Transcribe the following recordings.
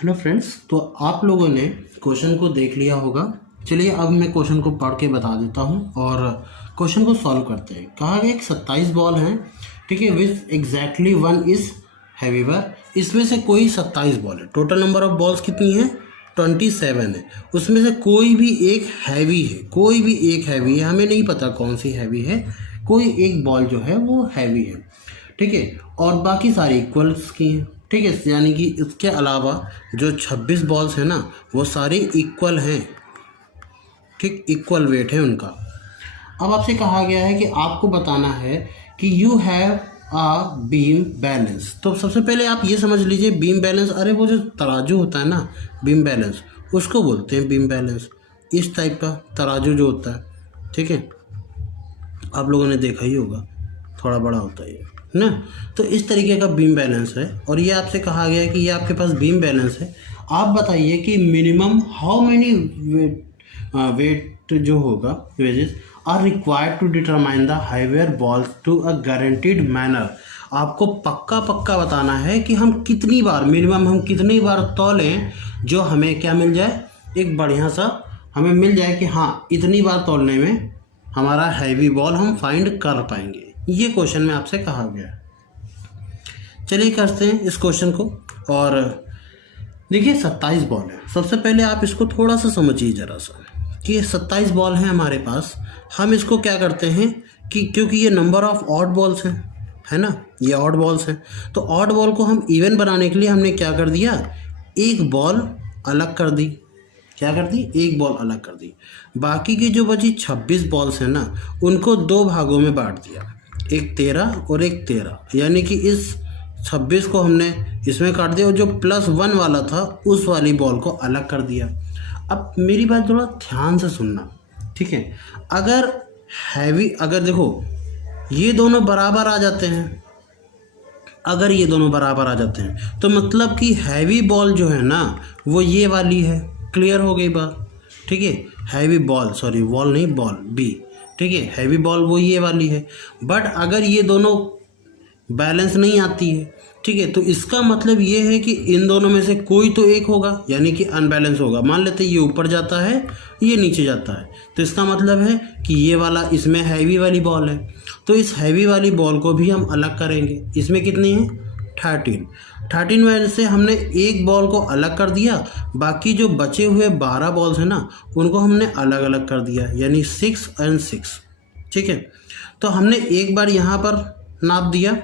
Hello friends, तो आप लोगों ने क्वेश्चन को देख लिया होगा। चलिए अब मैं क्वेश्चन को पढ़ के बता देता हूँ और क्वेश्चन को सॉल्व करते हैं। कहा गया एक 27 बॉल हैं, ठीक है, विच एग्जैक्टली वन इज हैवीवर। इसमें से कोई 27 बॉल है। टोटल नंबर ऑफ बॉल्स कितनी है? 27 है। उसमें से कोई भी एक हैवी है, कोई भी एक हैवी है। हमें नहीं पता कौन सी हैवी है, कोई एक बॉल जो है वो हैवी है, ठीक है, और बाकी सारी इक्वल्स की हैं, ठीक है। यानी कि इसके अलावा जो 26 बॉल्स हैं ना, वो सारे इक्वल हैं, ठीक, इक्वल वेट है उनका। अब आपसे कहा गया है कि आपको बताना है कि you have a beam balance. तो सबसे पहले आप ये समझ लीजिए, बीम बैलेंस, अरे वो जो तराजू होता है ना, बीम बैलेंस, उसको बोलते हैं बीम बैलेंस। इस टाइप का तराजू जो होता है, ठीक है, आप लोगों ने देखा ही होगा, थोड़ा बड़ा होता है ये ना। तो इस तरीके का बीम बैलेंस है और ये आपसे कहा गया है कि ये आपके पास बीम बैलेंस है। आप बताइए कि मिनिमम हाउ मेनी वेट जो होगा, wages are required to determine the heavier balls to a guaranteed manner. आपको पक्का पक्का बताना है कि हम कितनी बार, मिनिमम हम कितनी बार तौलें जो हमें क्या मिल जाए, एक बढ़िया सा हमें मिल जाए कि हाँ इतनी बार तौलने में हमारा हैवी बॉल हम फाइंड कर पाएंगे। ये क्वेश्चन में आपसे कहा गया है। चलिए करते हैं इस क्वेश्चन को। और देखिए 27 बॉल है। सबसे पहले आप इसको थोड़ा सा समझिए जरा सा कि ये 27 बॉल हैं हमारे पास। हम इसको क्या करते हैं कि क्योंकि ये नंबर ऑफ ऑड बॉल्स हैं, है ना, ये ऑड बॉल्स हैं, तो ऑड बॉल को हम इवन बनाने के लिए हमने क्या कर दिया, एक बॉल अलग कर दी। क्या कर दी? एक बॉल अलग कर दी। बाकी की जो बची 26 बॉल्स हैं ना, उनको दो भागों में बांट दिया, एक 13 और एक 13। यानी कि इस 26 को हमने इसमें काट दिया और जो +1 वाला था उस वाली बॉल को अलग कर दिया। अब मेरी बात थोड़ा ध्यान से सुनना, ठीक है। अगर देखो ये दोनों बराबर आ जाते हैं, अगर ये दोनों बराबर आ जाते हैं तो मतलब कि हैवी बॉल जो है ना वो ये वाली है। क्लियर हो गई बात, ठीक है। हैवी बॉल, सॉरी बॉल नहीं, बॉल बी, ठीक है, हैवी बॉल वो ये वाली है। बट अगर ये दोनों बैलेंस नहीं आती है, ठीक है, तो इसका मतलब ये है कि इन दोनों में से कोई तो एक होगा, यानी कि अनबैलेंस होगा। मान लेते हैं ये ऊपर जाता है, ये नीचे जाता है, तो इसका मतलब है कि ये वाला, इसमें हैवी वाली बॉल है, तो इस हैवी वाली बॉल को भी हम अलग करेंगे। इसमें कितनी है? 13 में से हमने एक बॉल को अलग कर दिया, बाकी जो बचे हुए 12 बॉल्स हैं ना, उनको हमने अलग अलग कर दिया, यानी 6 और 6, ठीक है। तो हमने एक बार यहाँ पर नाप दिया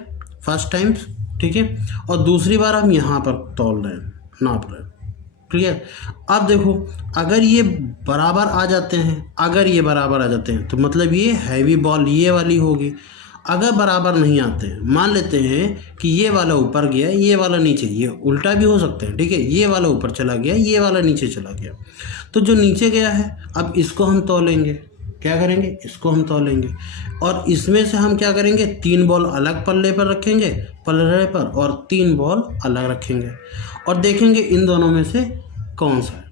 फर्स्ट टाइम्स, ठीक है, और दूसरी बार हम यहाँ पर तौल रहे हैं, नाप रहे हैं। क्लियर? अब देखो, अगर ये बराबर आ जाते हैं, अगर ये बराबर आ जाते हैं तो मतलब ये हैवी बॉल ये वाली होगी। अगर बराबर नहीं आते हैं, मान लेते हैं कि ये वाला ऊपर गया, ये वाला नीचे, ये उल्टा भी हो सकता है, ठीक है, ये वाला ऊपर चला गया, ये वाला नीचे चला गया, तो जो नीचे गया है अब इसको हम तौलेंगे। क्या करेंगे? इसको हम तौलेंगे और इसमें से हम क्या करेंगे, 3 बॉल अलग पल्ले पर रखेंगे, पल्ले पर, और 3 बॉल अलग रखेंगे और देखेंगे इन दोनों में से कौन सा है।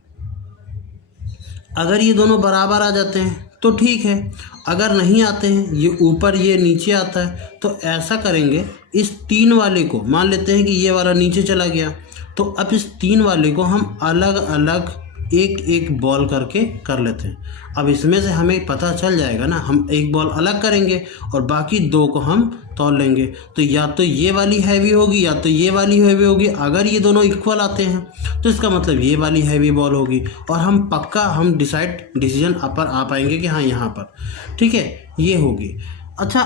अगर ये दोनों बराबर आ जाते हैं तो ठीक है, अगर नहीं आते हैं, ये ऊपर ये नीचे आता है, तो ऐसा करेंगे, इस 3 वाले को मान लेते हैं कि ये वाला नीचे चला गया, तो अब इस 3 वाले को हम अलग अलग एक एक बॉल करके कर लेते हैं। अब इसमें से हमें पता चल जाएगा ना, हम एक बॉल अलग करेंगे और बाकी 2 को हम तौल लेंगे, तो या तो ये वाली हैवी होगी या तो ये वाली हैवी होगी। अगर ये दोनों इक्वल आते हैं तो इसका मतलब ये वाली हैवी बॉल होगी और हम पक्का हम डिसीजन पर आ पाएंगे कि हाँ यहाँ पर, ठीक है, ये होगी। अच्छा,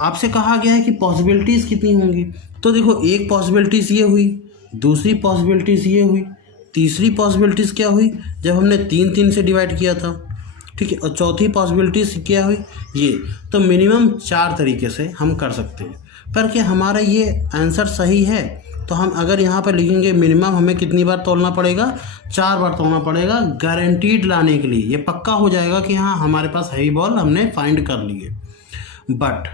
आपसे कहा गया है कि पॉसिबिलिटीज़ कितनी होंगी, तो देखो एक पॉसिबिलिटीज़ ये हुई, दूसरी पॉसिबिलिटीज़ ये हुई, तीसरी पॉसिबिलिटीज़ क्या हुई जब हमने 3 से डिवाइड किया था, ठीक है, और चौथी पॉसिबिलिटीज़ क्या हुई, ये। तो मिनिमम 4 तरीके से हम कर सकते हैं। पर क्या हमारा ये आंसर सही है? तो हम अगर यहाँ पर लिखेंगे मिनिमम हमें कितनी बार तौलना पड़ेगा, 4 बार तौलना पड़ेगा, गारंटीड लाने के लिए। ये पक्का हो जाएगा कि हाँ हमारे पास हैवी बॉल हमने फाइंड कर ली है। बट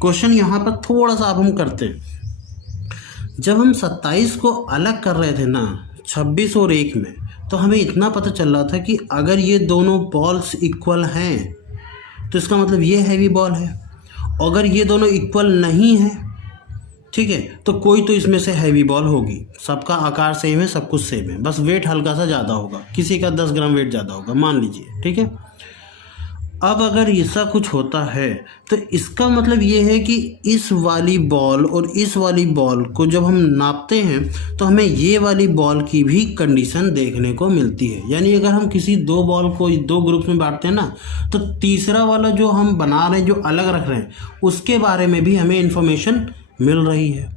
क्वेश्चन यहाँ पर थोड़ा सा अब हम करते हैं। जब हम 27 को अलग कर रहे थे ना 26 और 1 में, तो हमें इतना पता चल रहा था कि अगर ये दोनों बॉल्स इक्वल हैं तो इसका मतलब ये हैवी बॉल है। अगर ये दोनों इक्वल नहीं है ठीक है। तो कोई तो इसमें से हैवी बॉल होगी, सबका आकार सेम है, सब कुछ सेम है, बस वेट हल्का सा ज़्यादा होगा, किसी का 10 ग्राम वेट ज़्यादा होगा मान लीजिए, ठीक है। अब अगर ऐसा कुछ होता है तो इसका मतलब ये है कि इस वाली बॉल और इस वाली बॉल को जब हम नापते हैं तो हमें ये वाली बॉल की भी कंडीशन देखने को मिलती है। यानी अगर हम किसी दो बॉल को दो ग्रुप्स में बांटते हैं ना, तो तीसरा वाला जो हम बना रहे हैं, जो अलग रख रहे हैं, उसके बारे में भी हमें इन्फॉर्मेशन मिल रही है।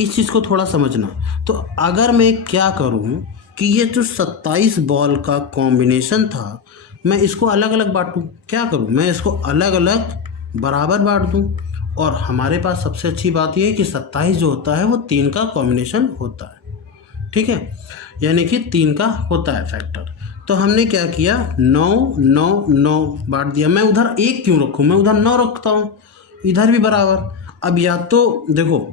इस चीज़ को थोड़ा समझना। तो अगर मैं क्या करूँ कि ये जो 27 बॉल का कॉम्बिनेशन था, मैं इसको अलग अलग बांटूँ। क्या करूँ, मैं इसको अलग अलग बराबर बांट दूँ। और हमारे पास सबसे अच्छी बात यह है कि 27 जो होता है वो 3 का कॉम्बिनेशन होता है, ठीक है, यानी कि 3 का होता है फैक्टर। तो हमने क्या किया, 9 9 9 बांट दिया। मैं उधर 1 क्यों रखूँ, मैं उधर 9 रखता हूँ, इधर भी बराबर। अब या तो देखो,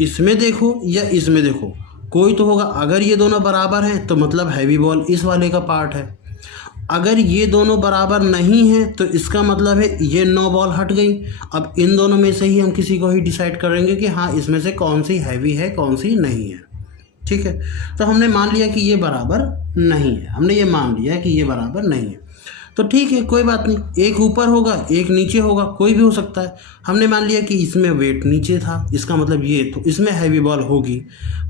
इसमें देखो या इसमें देखो, कोई तो होगा। अगर ये दोनों बराबर हैं तो मतलब हैवी बॉल इस वाले का पार्ट है। अगर ये दोनों बराबर नहीं हैं तो इसका मतलब है ये 9 बॉल हट गई। अब इन दोनों में से ही हम किसी को ही डिसाइड करेंगे कि हाँ इसमें से कौन सी हैवी है कौन सी नहीं है, ठीक है। तो हमने मान लिया कि ये बराबर नहीं है, हमने ये मान लिया कि ये बराबर नहीं है, तो ठीक है, कोई बात नहीं। एक ऊपर होगा एक नीचे होगा, कोई भी हो सकता है। हमने मान लिया कि इसमें वेट नीचे था, इसका मतलब ये, तो इसमें हैवी बॉल होगी।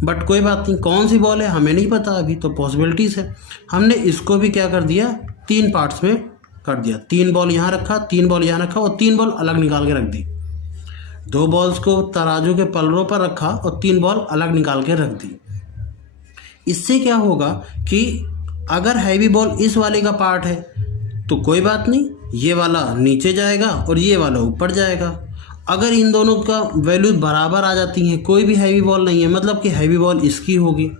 बट कोई बात नहीं, कौन सी बॉल है हमें नहीं पता अभी, तो पॉसिबिलिटीज़ है। हमने इसको भी क्या कर दिया, 3 पार्ट्स में कर दिया। 3 बॉल यहाँ रखा, 3 बॉल यहाँ रखा और 3 बॉल अलग निकाल के रख दी। 2 बॉल्स को तराजू के पलड़ों पर रखा और 3 बॉल अलग निकाल के रख दी। इससे क्या होगा कि अगर हैवी बॉल इस वाले का पार्ट है तो कोई बात नहीं, ये वाला नीचे जाएगा और ये वाला ऊपर जाएगा। अगर इन दोनों का वैल्यू बराबर आ जाती है, कोई भी हैवी बॉल नहीं है, मतलब कि हैवी बॉल इसकी होगी।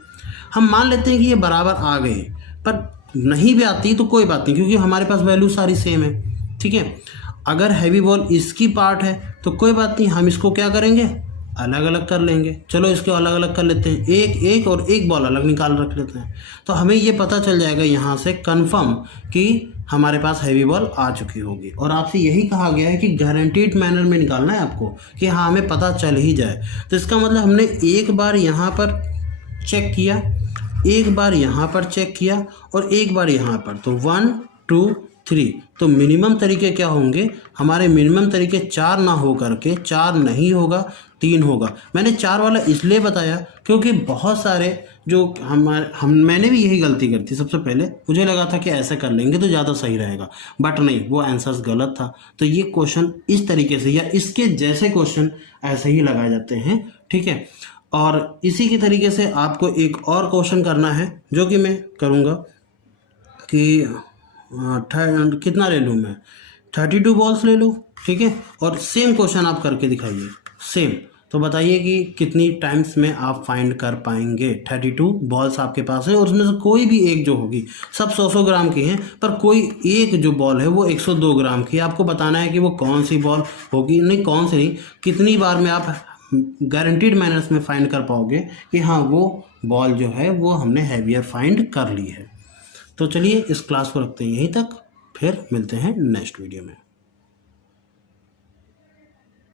हम मान लेते हैं कि ये बराबर आ गए, पर नहीं भी आती तो कोई बात नहीं, क्योंकि हमारे पास वैल्यू सारी सेम है, ठीक है। अगर हैवी बॉल इसकी पार्ट है तो कोई बात नहीं, हम इसको क्या करेंगे, अलग अलग कर लेंगे। चलो इसको अलग अलग कर लेते हैं, एक एक और एक बॉल अलग निकाल रख लेते हैं। तो हमें ये पता चल जाएगा यहाँ से कंफर्म कि हमारे पास हैवी बॉल आ चुकी होगी। और आपसे यही कहा गया है कि गारंटीड मैनर में निकालना है आपको, कि हाँ हमें पता चल ही जाए। तो इसका मतलब हमने एक बार यहाँ पर चेक किया, एक बार यहाँ पर चेक किया और एक बार यहाँ पर, तो 1 2 3। तो मिनिमम तरीके क्या होंगे हमारे, मिनिमम तरीके 4 ना हो करके 4 नहीं होगा, 3 होगा। मैंने 4 वाला इसलिए बताया क्योंकि बहुत सारे जो मैंने भी यही गलती करती सबसे पहले। मुझे लगा था कि ऐसा कर लेंगे तो ज़्यादा सही रहेगा, बट नहीं, वो आंसर्स गलत था। तो ये क्वेश्चन इस तरीके से या इसके जैसे क्वेश्चन ऐसे ही लगाए जाते हैं, ठीक है। और इसी के तरीके से आपको एक और क्वेश्चन करना है, जो कि मैं करूँगा कि कितना ले लूँ मैं, 32 बॉल्स ले लूँ, ठीक है। और सेम क्वेश्चन आप करके दिखाइए, सेम। तो बताइए कि कितनी टाइम्स में आप फाइंड कर पाएंगे। 32 बॉल्स आपके पास है और उसमें से कोई भी एक जो होगी, सब 100 ग्राम की हैं, पर कोई एक जो बॉल है वो 102 ग्राम की। आपको बताना है कि वो कौन सी बॉल होगी, नहीं कौन सी नहीं, कितनी बार में आप गारंटीड मैनर्स में फाइंड कर पाओगे कि हाँ वो बॉल जो है वो हमने हैवियर फाइंड कर ली है। तो चलिए इस क्लास को रखते हैं यहीं तक, फिर मिलते हैं नेक्स्ट वीडियो में।